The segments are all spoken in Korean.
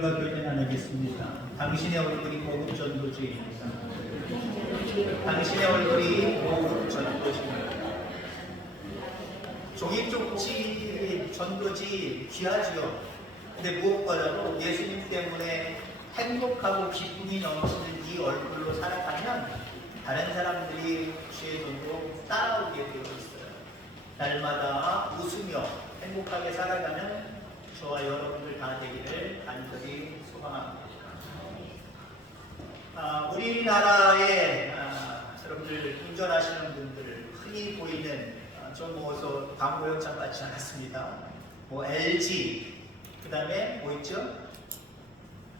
교회 나누겠습니다. 당신의 얼굴이 고급 전도주입니다. 당신의 얼굴이 고급 전도주입니다. 종이 쪽지 전도지 귀하지요. 근데 무엇보다도 예수님 때문에 행복하고 기쁨이 넘치는 이 얼굴로 살아가면 다른 사람들이 주의 손으로 따라오게 되어 있어요. 날마다 웃으며 행복하게 살아가는 저와 여러분들 다 되기를 간절히 소망합니다. 우리나라에 여러분들 운전하시는 분들 흔히 보이는 좀 뭐서 광고 영상 같지 않았습니다. 뭐 LG, 그 다음에 뭐 있죠?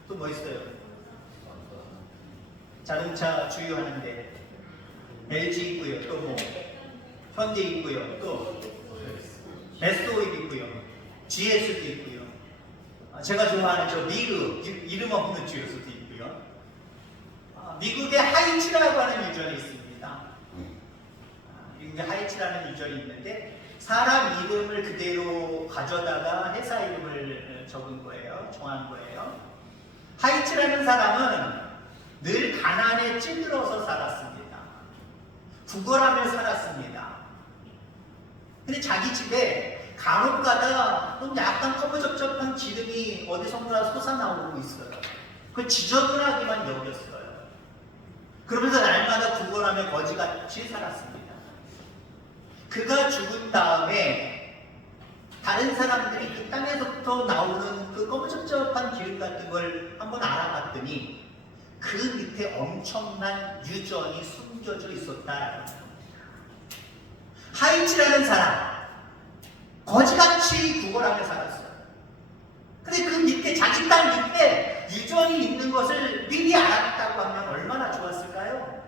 또 뭐 있어요? 자동차 주유하는데 LG 있고요. 또 뭐 현대 있고요. 또 베스트오일 있고요. GS도 있고요. 제가 좋아하는 저 미국 이름 없는 GS도 있고요. 미국의 하이츠라고 하는 유전이 있습니다. 미국의 하이츠라는 유전이 있는데 사람 이름을 그대로 가져다가 회사 이름을 적은 거예요. 정한 거예요. 하이츠라는 사람은 늘 가난에 찌들어서 살았습니다. 구걸하며 살았습니다. 근데 자기 집에 간혹 가다 좀 약간 꺼무적적한 기름이 어디선가 솟아나오고 있어요. 그걸 지저분하게만 여겼어요. 그러면서 날마다 구걸하며 거지같이 살았습니다. 그가 죽은 다음에 다른 사람들이 그 땅에서부터 나오는 그 꺼무적적한 기름 같은 걸 한번 알아봤더니 그 밑에 엄청난 유전이 숨겨져 있었다라는 겁니다. 하이츠라는 사람 거지같이 구걸하며 살았어요. 근데 그 밑에 자기 땅 밑에 유전이 있는 것을 미리 알았다고 하면 얼마나 좋았을까요?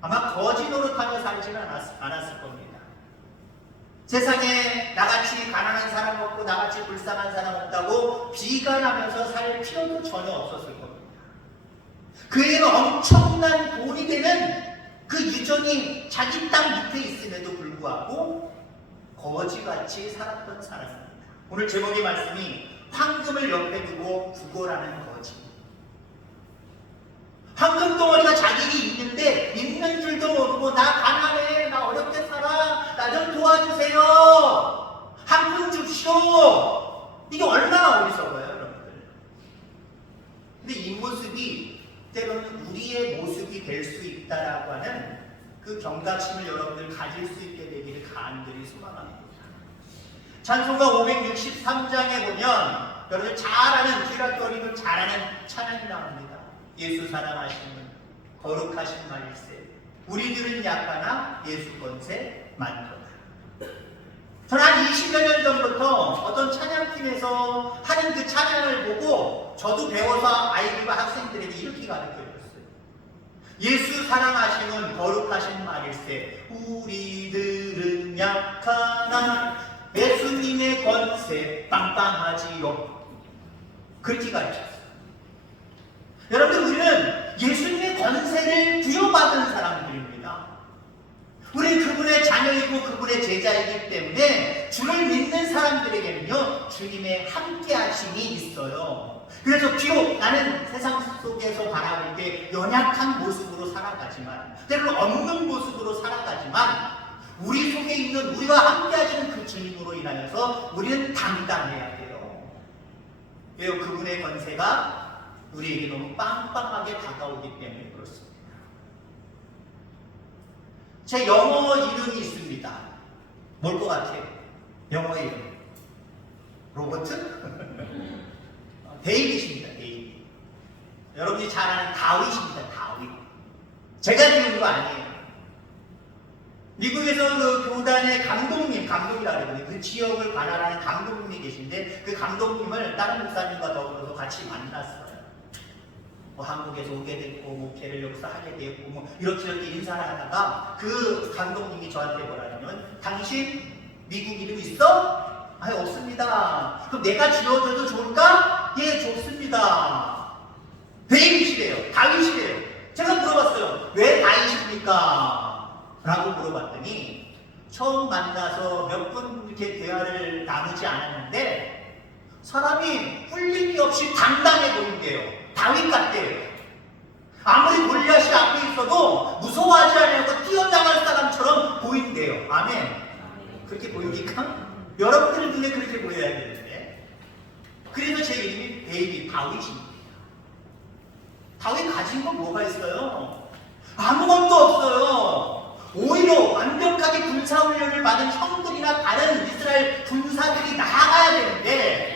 아마 거지 노릇하며 살지는 않았을 겁니다. 세상에 나같이 가난한 사람 없고 나같이 불쌍한 사람 없다고 비관하면서 살 필요도 전혀 없었을 겁니다. 그에게는 엄청난 돈이 되는 그 유전이 자기 땅 밑에 있음에도 불구하고 거지같이 살았던 사람입니다. 오늘 제목의 말씀이 황금을 옆에 두고 구걸하는 거지. 황금 덩어리가 자기에게 있는데 있는 줄도 모르고 나 가난해, 나 어렵게 살아, 나 좀 도와주세요, 한 푼 줍시오. 이게 얼마나 어리석어요 여러분들. 근데 이 모습이 때로는 우리의 모습이 될 수 있다라고 하는 그 경각심을 여러분들 가질 수 있게 되기를 간절히 소망합니다. 찬송가 563장에 보면 여러분들 잘 아는 주일학교리도 잘 아는 찬양이 나옵니다. 예수 사랑하시는 거룩하신 말일세 우리들은 약하나 예수 권세 많도다. 저는 한 20여 년 전부터 어떤 찬양팀에서 하는 그 찬양을 보고 저도 배워서 아이들과 학생들에게 이렇게 가르쳐줬어요. 예수 사랑하시는 거룩하신 말일세 우리들은 약하나 예수님의 권세 빵빵하지요. 그렇게 가르쳤어요. 여러분 우리는 예수님의 권세를 부여받은 사람들입니다. 우리는 그분의 자녀이고 그분의 제자이기 때문에 주를 믿는 사람들에게는요 주님의 함께하심이 있어요. 그래서 비록 나는 세상 속에서 바라볼 때 연약한 모습으로 살아가지만 때로는 없는 모습으로 살아가지만 우리 속에 있는 우리와 함께 하시는 그 주님으로 인하여서 우리는 당당해야 돼요. 왜요? 그분의 권세가 우리에게 너무 빵빵하게 다가오기 때문에 그렇습니다. 제 영어 이름이 있습니다. 뭘 것 같아요? 영어 이름 로버트? 데이빗입니다. 데이빗. 여러분이 잘 아는 다윗입니다. 다윗. 제가 지은 거 아니에요. 미국에서 그 교단의 감독이라고 그러거든요. 그 지역을 관할하는 감독님이 계신데 그 감독님을 다른 목사님과 더불어서 같이 만났어요. 뭐 한국에서 오게 됐고 목회를 여기서 하게 됐고 뭐 이렇게 인사를 하다가 그 감독님이 저한테 뭐라냐면 당신 미국 이름 있어? 아니 없습니다. 그럼 내가 지어줘도 좋을까? 예 좋습니다. 데이빗이래요. 다윗이래요. 제가 물어봤어요. 왜 다윗입니까? 라고 물어봤더니 처음 만나서 몇 분 이렇게 대화를 나누지 않았는데 사람이 꿀림이 없이 당당해 보인대요. 다윗 같대요. 아무리 골리앗이 앞에 있어도 무서워하지 않고 뛰어나갈 사람처럼 보인대요. 아멘. 그렇게 보입니까? 여러분들 눈에 그렇게 보여야 되는데. 그래서 제 이름이 베이비 다윗입니다. 다윗 가진 건 뭐가 있어요? 아무것도 없어요. 오히려 완벽하게 군사훈련을 받은 형들이나 다른 이스라엘 군사들이 나가야 되는데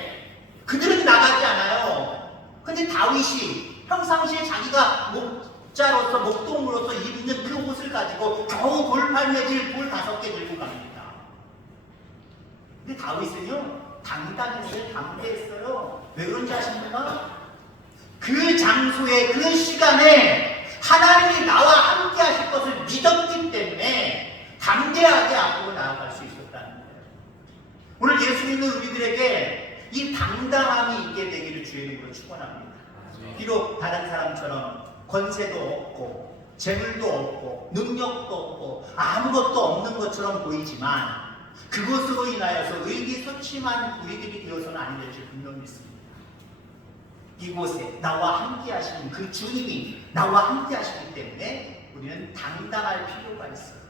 그들은 나가지 않아요. 근데 다윗이 평상시에 자기가 목자로서 목동으로서 입는 그 옷을 가지고 겨우 돌팔매질 돌 5개 들고 갑니다. 근데 다윗은요 당당했어요. 담대했어요. 왜 그런지 아십니까? 그 장소에 그 시간에 하나님이 나와 함께 하실 것을 믿었기 때문에 담대하게 앞으로 나아갈 수 있었다는 거예요. 오늘 예수 믿는 우리들에게 이 당당함이 있게 되기를 주의 이름으로 축원합니다. 비록 다른 사람처럼 권세도 없고 재물도 없고 능력도 없고 아무것도 없는 것처럼 보이지만 그것으로 인하여서 의기소침한 우리들이 되어서는 아니 될 줄 분명히 믿습니다. 이곳에 나와 함께 하시는 그 주님이 나와 함께 하시기 때문에 우리는 당당할 필요가 있어요.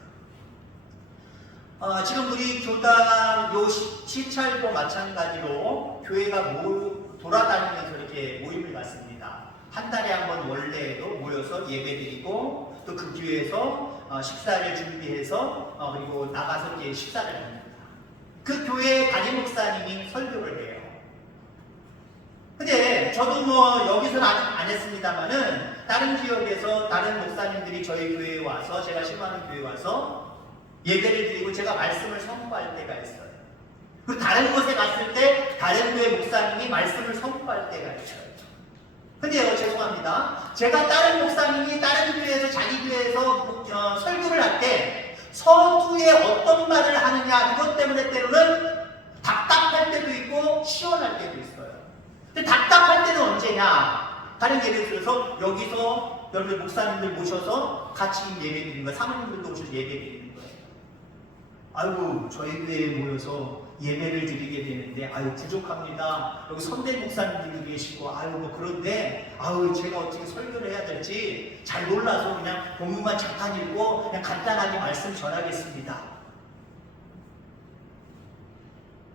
지금 우리 교단 요 시찰도 마찬가지로 교회가 돌아다니면서 이렇게 모임을 갖습니다. 한 달에 한 번 원래도 모여서 예배드리고 또 그 교회에서 식사를 준비해서 그리고 나가서 이제 식사를 합니다. 그 교회 담임 목사님이 설교를 해요. 근데 저도 뭐 여기서는 아직 안 했습니다만은 다른 지역에서 다른 목사님들이 저희 교회에 와서 제가 신방하는 교회에 와서 예배를 드리고 제가 말씀을 선포할 때가 있어요. 그리고 다른 곳에 갔을 때 다른 교회 목사님이 말씀을 선포할 때가 있어요. 근데요 죄송합니다. 제가 다른 목사님이 다른 교회에서 자기 교회에서 설교를 할 때 서두에 어떤 말을 하느냐 그것 때문에 때로는 답답할 때도 있고 시원할 때도 있어요. 근데 답답할 때는 언제냐? 다른 예를 들어서 여기서 여러분 목사님들 모셔서 같이 예배 드리는 거예요. 사모님들도 오셔서 예배 드리는 거예요. 아이고 저희 교회에 모여서 예배를 드리게 되는데 아유 부족합니다. 여기 선대 목사님들도 계시고 아유 뭐 그런데 아유 제가 어떻게 설교를 해야 될지 잘 몰라서 그냥 본문만 잠깐 읽고 그냥 간단하게 말씀 전하겠습니다.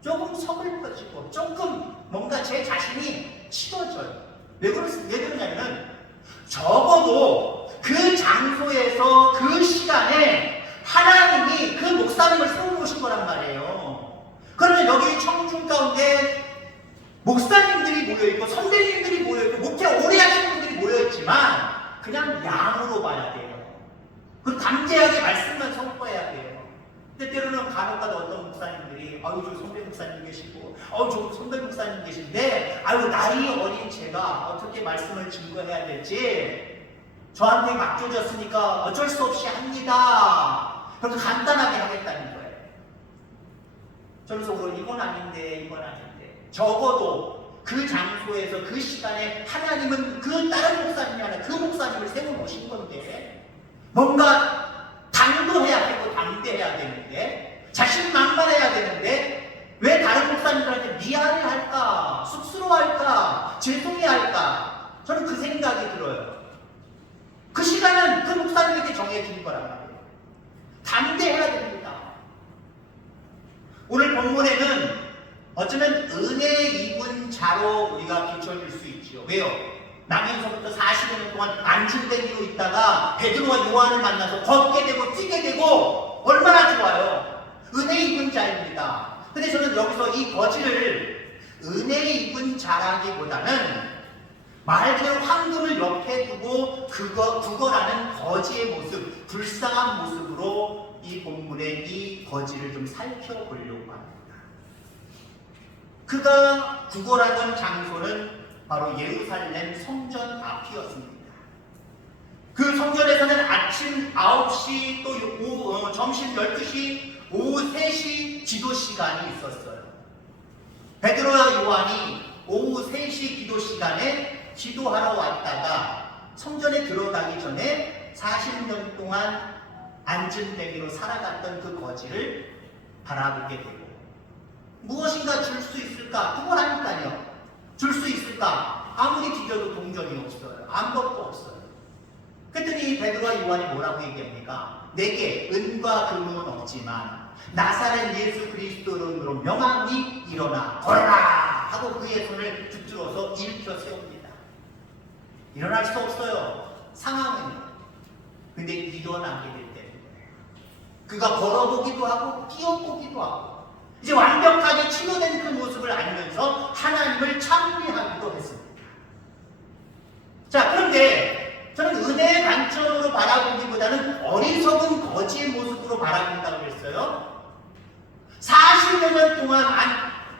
조금 서글퍼지고 조금 뭔가 제 자신이 치워져요. 왜 그러냐면 적어도 그 장소에서 그 시간에 하나님이 그 목사님을 세워놓으신 거란 말이에요. 그러면 여기 청중 가운데 목사님들이 모여있고 선생님들이 모여있고 목회 오래 하신 분들이 모여있지만 그냥 양으로 봐야 돼요. 그리고 담대하게 말씀만 선포해야 돼요. 근데 때로는 간혹가다 어떤 목사님들이 아유 저 선배 목사님 계시고 아유 저 선배 목사님 계신데 아유 나이 어린 제가 어떻게 말씀을 증거해야 될지 저한테 맡겨졌으니까 어쩔 수 없이 합니다. 그래서 간단하게 하겠다는 거예요. 저는 오늘 이건 아닌데 적어도 그 장소에서 그 시간에 하나님은 그 다른 목사님이 아니라 그 목사님을 세워놓으신 건데 뭔가 당도해야 되고 담대해야 되는데 자신만만해야 되는데 왜 다른 목사님들한테 미안해할까 쑥스러워할까 죄송해할까 저는 그 생각이 들어요. 그 시간은 그 목사님에게 정해진 거란 말이에요. 담대해야 됩니다. 오늘 본문에는 어쩌면 은혜 입은 자로 우리가 비춰줄 수 있죠. 왜요? 나면서부터 40여 년 동안 안진뱅이로 있다가 베드로와 요한을 만나서 걷게 되고 뛰게 되고 얼마나 좋아요. 은혜 입은 자입니다. 근데 저는 여기서 이 거지를 은혜 입은 자라기보다는 말 그대로 황금을 옆에 두고 그거라는 거지의 모습, 불쌍한 모습으로 이 본문의 이 거지를 좀 살펴보려고 합니다. 그가 구걸하던 장소는 바로 예루살렘 성전 앞이었습니다. 그 성전에서는 아침 9시 또 점심 12시, 오후 3시 기도 시간이 있었어요. 베드로와 요한이 오후 3시 기도 시간에 기도하러 왔다가 성전에 들어가기 전에 40년 동안 안진뱅이로 살아갔던 그 거지를 바라보게 되고 무엇인가 줄 수 있을까? 그거라니까요. 줄 수 있을까? 아무리 뒤져도 동전이 없어요. 아무것도 없어요. 그랬더니 베드로와 요한이 뭐라고 얘기합니까? 내게 은과 금은 없지만 나사렛 예수 그리스도로 명함이 일어나 걸어라 하고 그의 손을 붙들어서 일으켜 세웁니다. 일어날 수 없어요. 상황은. 근데 일어나게 될 때는 그가 걸어보기도 하고 뛰어보기도 하고 이제 완벽하게 치료된 그 모습을 알면서 하나님을 찬미하기도 했습니다. 자, 그런데 저는 은혜의 관점으로 바라보기보다는 어리석은 거지의 모습으로 바라본다고 그랬어요. 40여 년 동안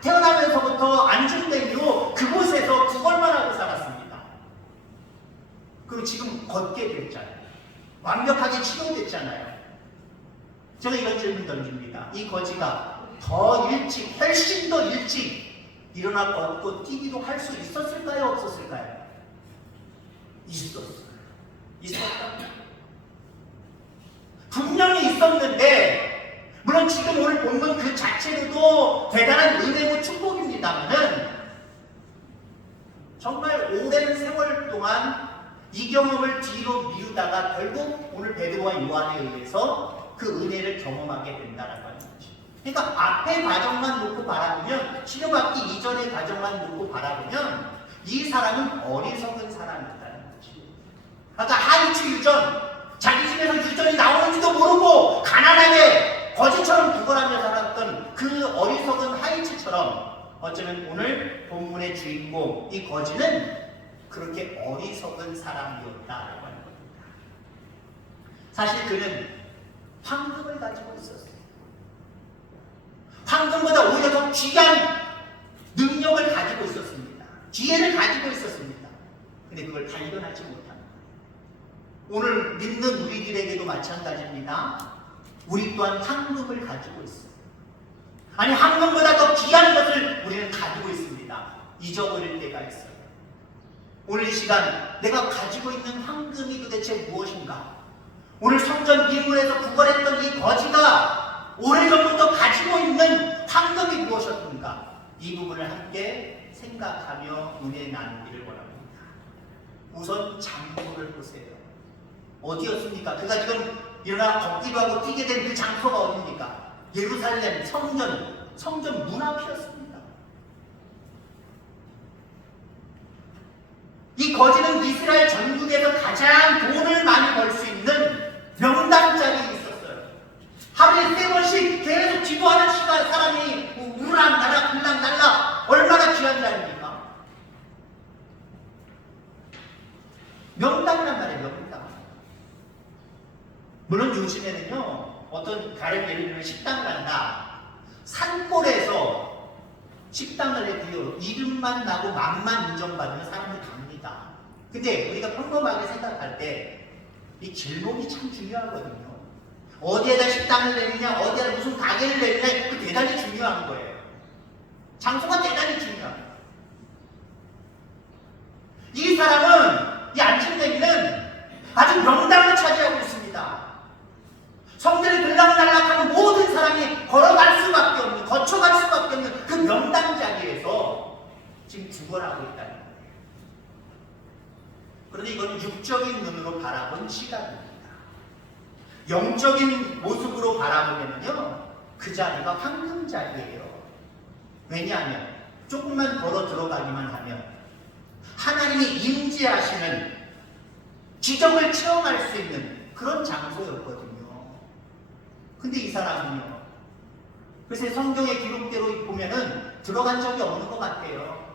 태어나면서부터 안중뱅이로 그곳에서 구걸만 하고 살았습니다. 그리고 지금 걷게 됐잖아요. 완벽하게 치료됐잖아요. 제가 이런 질문 던집니다. 이 거지가 더 일찍, 훨씬 더 일찍 일어나 걷고 뛰기도 할 수 있었을까요? 없었을까요? 있었어요. 있었다. 분명히 있었는데, 물론 지금 오늘 본문 그 자체로도 대단한 은혜고 축복입니다만은 정말 오랜 세월 동안 이 경험을 뒤로 미루다가 결국 오늘 베드로와 요한에 의해서 그 은혜를 경험하게 된다는 거죠. 그러니까 앞의 과정만 놓고 바라보면, 치료받기 이전의 과정만 놓고 바라보면 이 사람은 어리석은 사람이다는 거죠. 아까 하이츠 유전, 자기 집에서 유전이 나오는지도 모르고 가난하게 거지처럼 구걸하며 살았던 그 어리석은 하이츠처럼 어쩌면 오늘 본문의 주인공 이 거지는 그렇게 어리석은 사람이었다라고 하는 겁니다. 사실 그는 황금을 가지고 있었어요. 황금보다 오히려 더 귀한 능력을 가지고 있었습니다. 지혜를 가지고 있었습니다. 근데 그걸 발견하지 못합니다. 오늘 믿는 우리들에게도 마찬가지입니다. 우리 또한 황금을 가지고 있어요. 아니, 황금보다 더 귀한 것을 우리는 가지고 있습니다. 잊어버릴 때가 있어요. 오늘 이 시간 내가 가지고 있는 황금이 도대체 무엇인가? 오늘 성전 미문에서 구걸했던 이 거지가 오래전부터 가지고 있는 황금이 무엇이었던가? 이 부분을 함께 생각하며 은혜 나누기를 원합니다. 우선 장소를 보세요. 어디였습니까? 그가 지금 일어나 걷기도 하고 뛰게 된 그 장소가 어디입니까? 예루살렘 성전 문 앞이었습니다. 이 거지는 이스라엘 전국에서 가장 돈을 많이 벌 수 있는 명당 자리에 있었어요. 하루에 3번씩 계속 기도하는 시간 사람이 우랑날라 불랑날라 얼마나 귀한 자리입니까? 명당이란 말이에요. 명당. 물론 요즘에는요, 어떤 가령 예를 들면 식당을 한다. 산골에서 식당을 해도요, 이름만 나고 맛만 인정받으면 사람들 갑니다. 근데 우리가 평범하게 생각할 때 이 길목이 참 중요하거든요. 어디에다 식당을 내느냐, 어디에다 무슨 가게를 내느냐, 그 대단히 중요한 거예요. 장소가 대단히 중요합니다. 이 사람은, 이 안진뱅이는 아주 명당을 차지하고 있습니다. 성전에 들락날락하는 모든 사람이 걸어갈 수밖에 없는, 거쳐갈 수밖에 없는 그 명당 자리에서 지금 구걸하고 있다는 거예요. 그런데 이건 육적인 눈으로 바라본 시각입니다. 영적인 모습으로 바라보면요, 그 자리가 황금 자리예요. 왜냐하면 조금만 걸어 들어가기만 하면 하나님이 임재하시는 기적을 체험할 수 있는 그런 장소였거든요. 근데 이 사람은요, 글쎄 성경의 기록대로 보면은 들어간 적이 없는 것 같아요.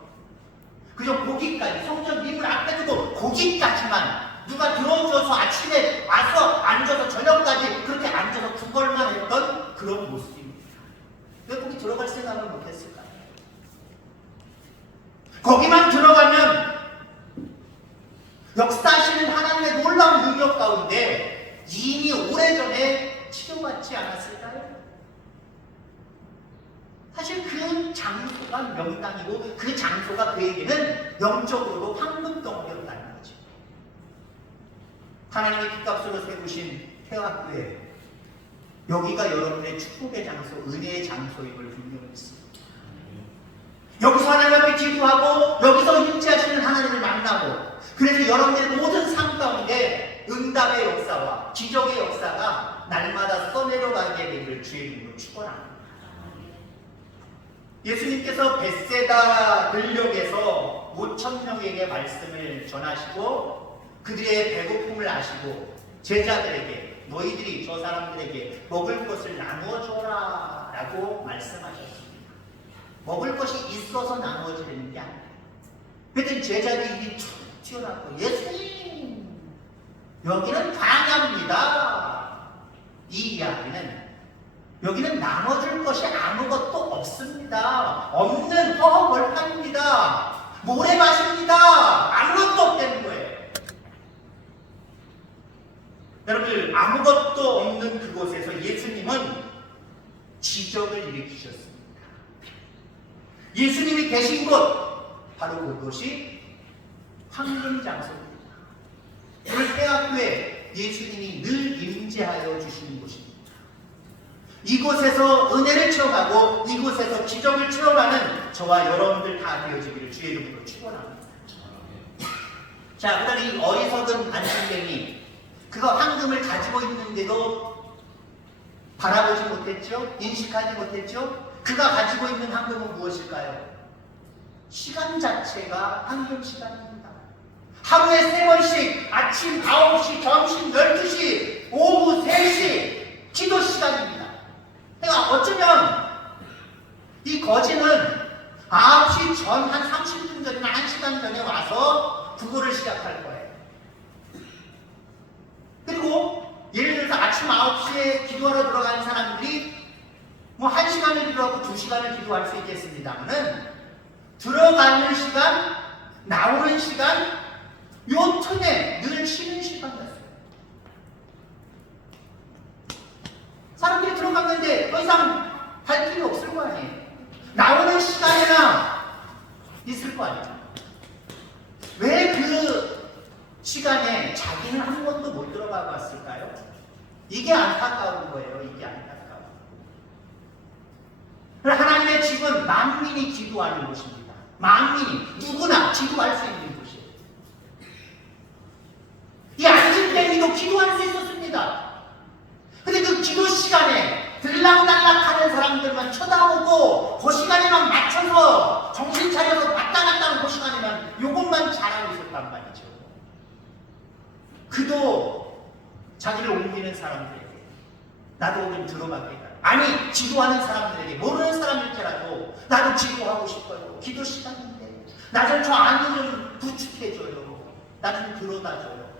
그저 고기까지, 성전 림을 앞에 두고 고기까지만 누가 들어줘서 아침에 와서 앉아서 저녁까지 그렇게 앉아서 구걸만 했던 그런 모습입니다. 왜 거기 들어갈 생각을 못했을까요? 거기만 들어가면 역사하시는 하나님의 놀라운 능력 가운데 이미 오래전에 치료받지 않았을까요? 사실 그 장소가 명당이고 그 장소가 그에게는 영적으로도 황금덩어리였다는 거죠. 하나님의 핏값으로 세우신 태화교회, 여기가 여러분의 축복의 장소, 은혜의 장소임을 분명히 있습니다. 여기서 하나님 앞에 기도하고 여기서 임재하시는 하나님을 만나고, 그래서 여러분들의 모든 삶 가운데 응답의 역사와 기적의 역사가 날마다 써내려가게 되기를 주의 이름으로 축원합니다. 예수님께서 벳세다 들녘에서 5,000명에게 말씀을 전하시고 그들의 배고픔을 아시고 제자들에게 너희들이 저 사람들에게 먹을 것을 나누어 줘라 라고 말씀하셨습니다. 먹을 것이 있어서 나누어지는 게 아니에요. 그랬더니 제자들이 입이 툭 튀어나왔고, 예수님 여기는 광야입니다. 이 이야기는 여기는 나눠줄 것이 아무것도 없습니다. 없는 허허벌판입니다. 모래밭입니다. 아무것도 없다는 거예요. 여러분들, 아무것도 없는 그곳에서 예수님은 기적을 일으키셨습니다. 예수님이 계신 곳, 바로 그곳이 황금장소입니다. 오늘 태학교에 예수님이 늘 임재하여 주시는 곳입니다. 이곳에서 은혜를 체험하고 이곳에서 기적을 체험하는 저와 여러분들 다 되어지기를 주의 이름으로 축원합니다. 자, 그다음 이 어리석은 안심뱅이, 그가 황금을 가지고 있는데도 바라보지 못했죠? 인식하지 못했죠? 그가 가지고 있는 황금은 무엇일까요? 시간 자체가 황금 시간입니다. 하루에 3번씩 아침 9시, 점심 12시, 오후 3시 기도 시간입니다. 그러니까 어쩌면 이 거지는 9시 전 한 30분 전이나 1시간 전에 와서 구걸을 시작할 거예요. 그리고 예를 들어서 아침 9시에 기도하러 들어가는 사람들이 뭐 1시간을 기도하고 2시간을 기도할 수 있겠습니다만은 들어가는 시간, 나오는 시간, 요 틈에 늘 쉬는 시간이었어요. 사람들이 들어갔는데 더 이상 할 필요 없을 거 아니에요. 나오는 시간이나 있을 거 아니에요. 왜 그 시간에 자기는 한 번도 못 들어가고 왔을까요? 이게 안타까운 거예요. 이게 안타까워. 하나님의 집은 만민이 기도하는 곳입니다. 만민이 누구나 기도할 수 있는 곳이에요. 이 안심뱅이도 기도할 수 있었습니다. 근데 그 기도 시간에 들락날락하는 사람들만 쳐다보고 그 시간에만 맞춰서 정신 차려서 왔다 갔다 하는 그 시간에만 요것만 잘하고 있었단 말이죠. 그도 자기를 옮기는 사람들에게 나도 좀 들어가겠다. 아니, 기도하는 사람들에게, 모르는 사람일지라도 나도 기도하고 싶어요. 기도 시간인데 나 좀 저 안에 좀 부축해줘요. 나 좀 들어다줘요.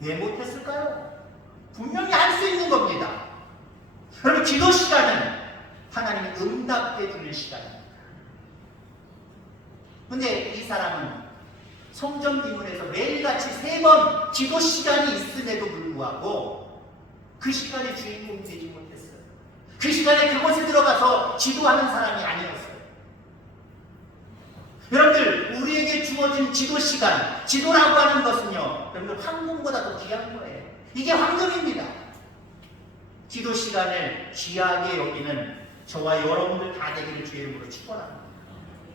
왜 못했을까요? 분명히 할 수 있는 겁니다. 여러분, 기도 시간은 하나님이 응답해 주는 시간입니다. 근데 이 사람은 성전 비문에서 매일같이 3번 기도 시간이 있음에도 불구하고 그 시간에 주인공이 되지 못했어요. 그 시간에 그곳에 들어가서 기도하는 사람이 아니었어요. 여러분들, 우리에게 주어진 기도 시간, 기도라고 하는 것은요, 여러분들 황금보다 더 귀한 거예요. 이게 황금입니다. 기도 시간을 귀하게 여기는 저와 여러분들 다 되기를 주의 이름으로 축원합니다.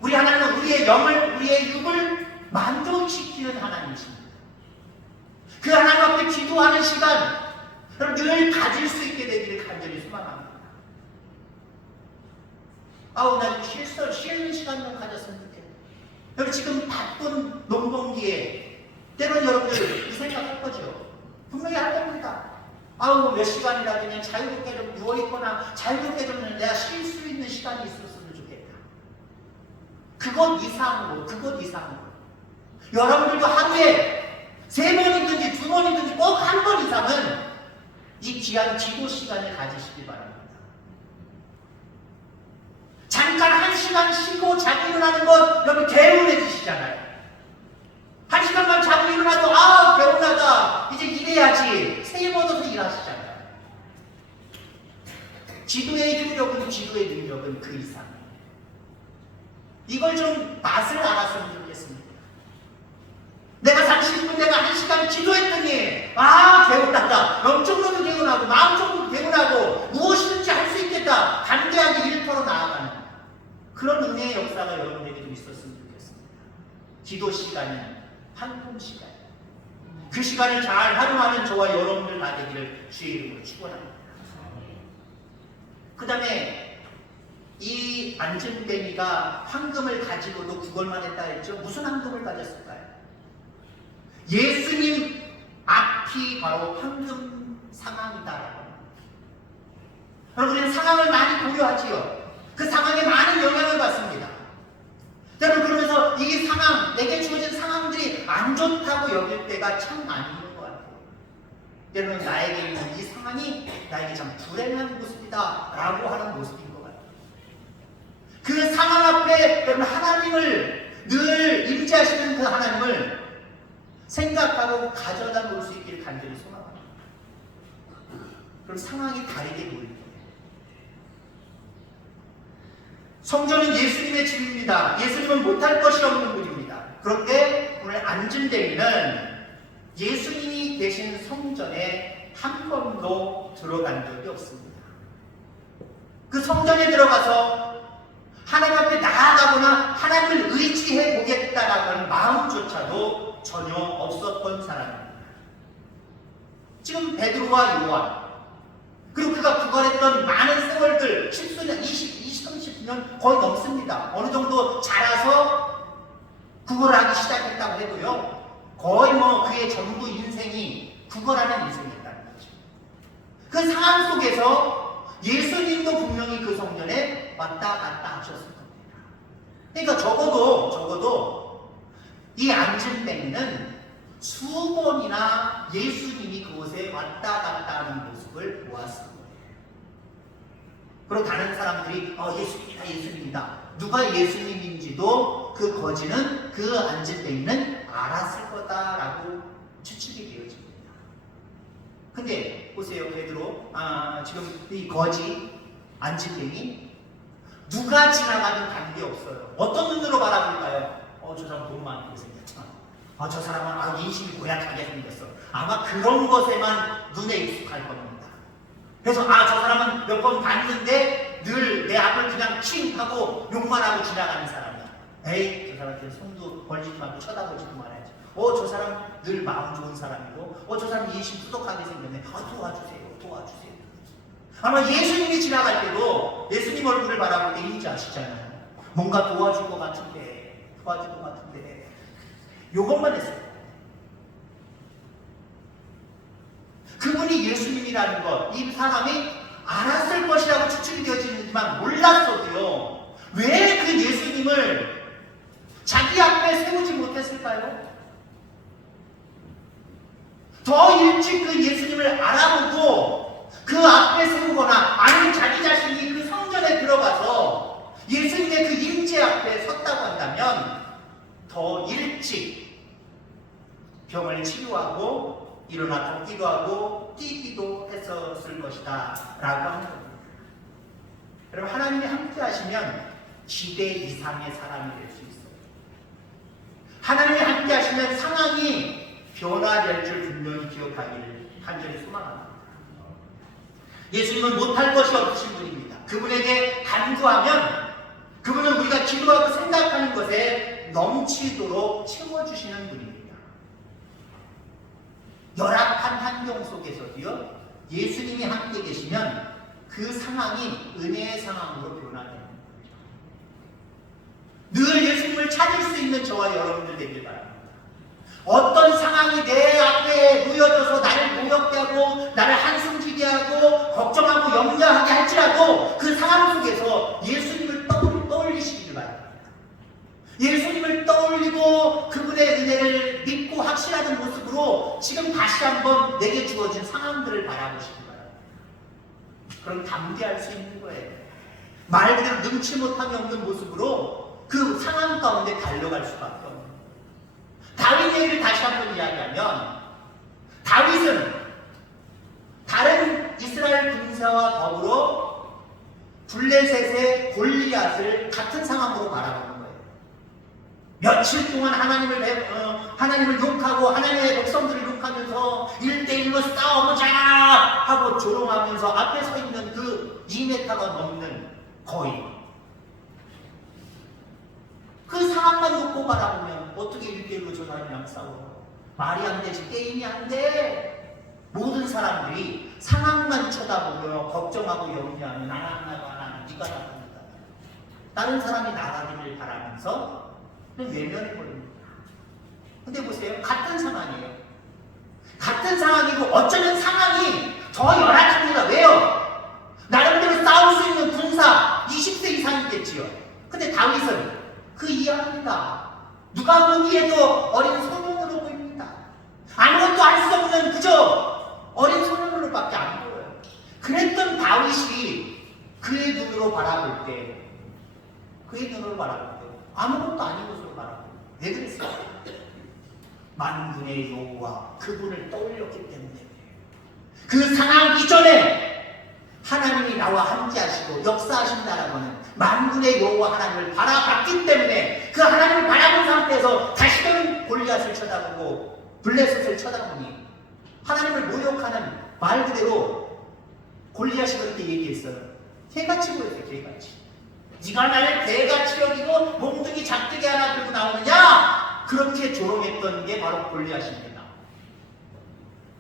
우리 하나님은 우리의 영을, 우리의 육을 만족시키는 하나님이십니다. 그 하나님 앞에 기도하는 시간, 여러분 늘 가질 수 있게 되기를 간절히 소망합니다. 아우, 나 쉬는 시간 좀 가졌으면 좋겠네. 여러분, 지금 바쁜 농번기에 때론 여러분들 이 생각할 거죠. 분명히 할 겁니다. 아우, 몇 시간이라도 그냥 자유롭게 좀 누워있거나 자유롭게 좀 내가 쉴 수 있는 시간이 있었으면 좋겠다. 그것 이상으로 여러분들도 하루에 3번이든지 2번이든지 꼭 한 번 이상은 이 귀한 기도 시간을 가지시기 바랍니다. 잠깐 1시간 쉬고 자고 일어나는 것 여러분 개운해지시잖아요. 1시간만 자고 일어나도 아, 개운하다, 이제 일해야지 세입어서 일하시잖아요. 기도의 효력은, 기도의 능력은 그 이상. 이걸 좀 맛을 알았으면 좋겠습니다. 내가 30분, 내가 1시간 기도했더니 아, 개운하다, 영적으로도 개운하고 마음적으로도 개운하고 무엇이든지 할 수 있겠다, 담대하게 일터로 나아가는 그런 은혜의 역사가 여러분에게도 있습니다. 기도 시간은 황금 시간. 그 시간을 잘 활용하는 저와 여러분들 다 되기를 주의 이름으로 축원합니다. 그 다음에 이 안진뱅이가 황금을 가지고도 구걸만 했다 했죠. 무슨 황금을 가졌을까요? 예수님 앞이 바로 황금 상황이다. 여러분, 상황을 많이 고려하지요. 그 상황에 많은 영향을 받습니다. 여러분, 그러면서 이 상황, 내게 주어진 상황들이 안 좋다고 여길 때가 참 많이 있는 것 같아요. 여러분, 나에게 있는 이 상황이 나에게 참 불행한 모습이다 라고 하는 모습인 것 같아요. 그 상황 앞에 여러분, 하나님을 늘 임재하시는 그 하나님을 생각하고 가져다 놓을 수 있기를 간절히 소망합니다. 그럼 상황이 다르게 보일 거예요. 성전은 예수님의 집입니다. 예수님은 못할 것이 없는 분입니다. 그런데 오늘 안진뱅이는 예수님이 계신 성전에 한 번도 들어간 적이 없습니다. 그 성전에 들어가서 하나님 앞에 나아가거나 하나님을 의지해 보겠다라고 하는 마음조차도 전혀 없었던 사람입니다. 지금 베드로와 요한, 그리고 그가 구걸했던 많은 세월들, 10수년, 30년 거의 넘습니다. 어느 정도 자라서 구걸을 하기 시작했다고 해도요, 거의 그의 전부 인생이 구걸하는 인생이었다는 거죠. 그 상황 속에서 예수님도 분명히 그 성전에 왔다 갔다 하셨을 겁니다. 그러니까 적어도 이 안진뱅이는 수번이나 예수님이 그곳에 왔다 갔다 하는 모습을 보았습니다. 그리고 다른 사람들이 예수님이다, 예수님이다. 누가 예수님인지도 그 거지는, 그 안진뱅이는 알았을 거다라고 추측이 되어집니다. 근데 보세요, 베드로, 지금 이 거지 안진뱅이 누가 지나가든 관계없어요. 어떤 눈으로 바라볼까요? 저 사람 돈 많게 생겼잖아. 저 사람은 인심이 고약하게 생겼어. 아마 그런 것에만 눈에 익숙할 겁니다. 그래서 저 사람은 몇 번 봤는데 늘 내 앞을 그냥 칭 하고 욕만 하고 지나가는 사람이야. 에이, 저 사람한테 손도 벌리지 말고 쳐다보지도 말아야지. 저 사람 늘 마음 좋은 사람이고, 저 사람 인심 후덕하게 생겼네. 도와주세요. 아마 예수님이 지나갈 때도 예수님 얼굴을 바라볼 때 인지 아시잖아요. 뭔가 도와줄 것 같은데 요것만 했어요. 그분이 예수님이라는 것, 이 사람이 알았을 것이라고 추측이 되어지지만 몰랐어도요, 왜 그 예수님을 자기 앞에 세우지 못했을까요? 더 일찍 그 예수님을 알아보고 그 앞에 세우거나, 아니면 자기 자신이 그 성전에 들어가서 예수님의 그 임재 앞에 섰다고 한다면 더 일찍 병을 치료하고 일어나 걷기도 하고 뛰기도 했었을 것이다 라고 하는 겁니다. 여러분, 하나님이 함께 하시면 기대 이상의 사람이 될 수 있어요. 하나님이 함께 하시면 상황이 변화될 줄 분명히 기억하기를 간절히 소망합니다. 예수님은 못할 것이 없으신 분입니다. 그분에게 간구하면 그분은 우리가 기도하고 생각하는 것에 넘치도록 채워주시는 분입니다. 열악한 환경 속에서도요, 예수님이 함께 계시면 그 상황이 은혜의 상황으로 변화됩니다. 늘 예수님을 찾을 수 있는 저와 여러분들 되길 바랍니다. 어떤 상황이 내 앞에 놓여져서 나를 모욕게 하고 나를 한숨지게 하고 걱정하고 염려하게 할지라도 그 상황 속에서 예수님을 떠올리시길 바랍니다. 예수님을 떠올리고 그분의 은혜를 믿고 확신하는 모습으로 지금 다시 한번 내게 주어진 상황들을 바라보시기 바랍니다. 그럼 담대할 수 있는 거예요. 말 그대로 능치 못함이 없는 모습으로 그 상황 가운데 달려갈 수밖에 없는 거예요. 다윗 얘기를 다시 한번 이야기하면, 다윗은 다른 이스라엘 군사와 더불어 블레셋의 골리앗을 같은 상황으로 바라보는 거예요. 며칠 동안 하나님을 욕하고 하나님의 백성들을 욕하면서 1대1로 싸워보자 하고 조롱하면서 앞에 서 있는 그 2m가 넘는 거인, 그 상황만 놓고 바라보면 어떻게 1대1로 저 사람이랑 싸워? 말이 안 되지, 게임이 안 돼. 모든 사람들이 상황만 쳐다보며 걱정하고 염려하면 나가 네가 나갑니다. 다른 사람이 나가기를 바라면서 외면해버립니다. 근데 보세요. 같은 상황이에요. 같은 상황이고 어쩌면 상황이 더 열악합니다. 왜요? 나름대로 싸울 수 있는 군사 20세 이상이겠지요. 근데 다윗은 그 이해합니다. 누가 보기에도 어린 소년으로 보입니다. 아무것도 알 수 없는 그저 어린 소년으로밖에 안 보여요. 그랬던 다윗이 그의 눈으로 바라볼 때 아무것도 아닌 것으로 바라보고 왜 그랬어요? 만군의 여호와 그분을 떠올렸기 때문에 그 상황 이전에 하나님이 나와 함께 하시고 역사하신다라고 하는 만군의 여호와 하나님을 바라봤기 때문에 그 하나님을 바라본 상태에서 다시금 골리앗을 쳐다보고 블레셋을 쳐다보니 하나님을 모욕하는 말 그대로 골리앗이 그렇게 얘기했어요. 개같이 보였어요. 개같이. 네가 나를 개같이 여기고 몸뚱이 작두기 하나 들고 나오느냐? 그렇게 조롱했던 게 바로 골리앗입니다.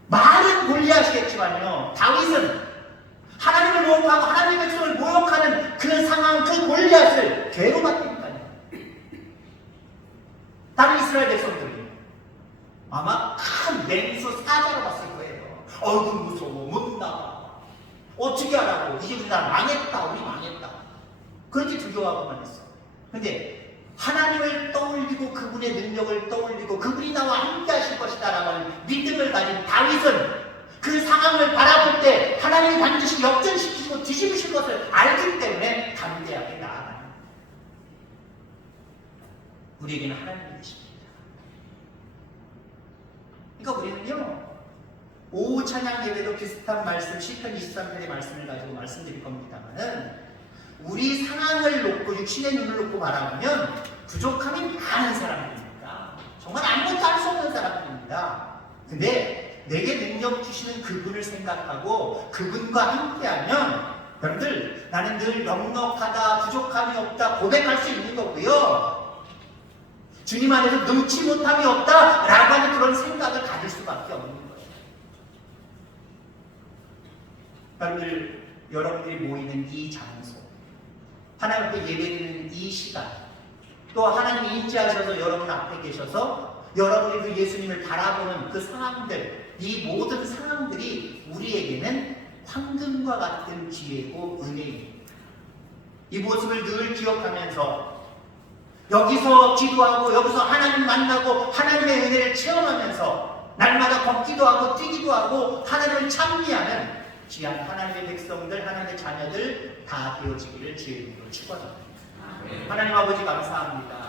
말은 골리앗이겠지만요, 다윗은 하나님을 모욕하고 하나님의 백성을 모욕하는 그 상황, 그 골리앗을 개로 봤다니까요. 다른 이스라엘 백성들이 아마 큰 맹수 사자로 봤을 거예요. 어이구 무서워, 못 나가. 어떻게 하라고? 이제 우리 나 망했다, 우리 망했다. 그렇게 두려워하고만 했어. 근데 하나님을 떠올리고 그분의 능력을 떠올리고 그분이 나와 함께 하실 것이다 라고 하는 믿음을 가진 다윗은 그 상황을 바라볼 때 하나님이 반드시 역전시키시고 뒤집으실 것을 알기 때문에 담대하게 나아가는 우리에게는 하나님이 계십니다. 그러니까 우리는요, 오후 찬양 예배도 비슷한 말씀, 시편 23편의 말씀을 가지고 말씀드릴 겁니다만은 우리 상황을 놓고 육신의 눈을 놓고 바라보면 부족함이 많은 사람들입니다. 정말 아무것도 할 수 없는 사람들입니다. 근데 내게 능력 주시는 그분을 생각하고 그분과 함께하면 여러분들 나는 늘 넉넉하다, 부족함이 없다 고백할 수 있는 거고요. 주님 안에서 능치 못함이 없다 라고 하는 그런 생각을 가질 수밖에 없는 거예요. 여러분들이 모이는 이 장소, 하나님께 예배드리는 이 시간, 또 하나님이 인지하셔서 여러분 앞에 계셔서 여러분이 그 예수님을 바라보는 그 상황들, 이 모든 상황들이 우리에게는 황금과 같은 기회고 은혜입니다. 이 모습을 늘 기억하면서 여기서 기도하고 여기서 하나님 만나고 하나님의 은혜를 체험하면서 날마다 걷기도 하고 뛰기도 하고 하나님을 찬미하는 귀한 하나님의 백성들, 하나님의 자녀들 다 되어지기를 주의 이름으로 축원합니다. 하나님 아버지 감사합니다.